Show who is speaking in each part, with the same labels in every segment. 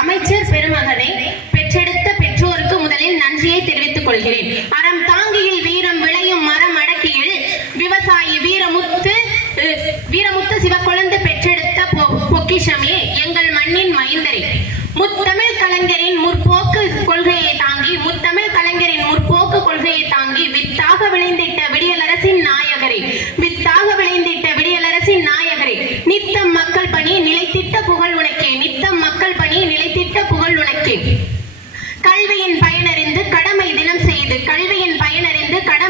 Speaker 1: அமைச்சர் பெருமகனை பெற்றெடுத்த பெற்றோருக்கு முதலில் நன்றியை தெரிவித்துக் கொள்கிறேன். அறம் தாங்கியில் வீரம் விளையும் மரம் அடக்கியில் விவசாயி வீரமுத்து வீரமுத்து சிவக்கொழுந்து பெற்றெடுத்த பொ- பொக்கிஷமே எங்கள் மண்ணின் மைந்தரே. முத்தமிழ் கலைஞரின் முற்போக்கு நித்தம் மக்கள் பணி நிலைத்திட்ட புகழ் உனக்கே. நித்தம் மக்கள் பணி நிலைத்திட்ட புகழ் உனக்கே. கல்வியின் பயனறிந்து கடமை தினம் செய்து கல்வியின் பயனறிந்து கடமை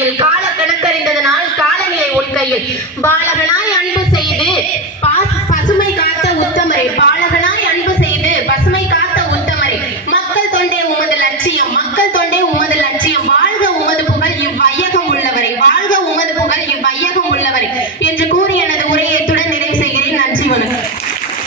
Speaker 1: கையில் கால கணக்கறிந்ததனால் காலநிலை உன் கையில் பாலகனாய் அன்பு செய்து பசுமை காத்த உத்தமரை. பாலகனாய் அன்பு செய்து பசுமை காத்த உத்தமரை. மக்கள் தொண்டே உமது லட்சியம். மக்கள் தொண்டே உமது லட்சியம். வாழ்க உமது புகழ் இவ்வையகம் உள்ளவரை. வாழ்க உமது புகழ் இவ்வையகம் உள்ளவரை. என்று கூறிய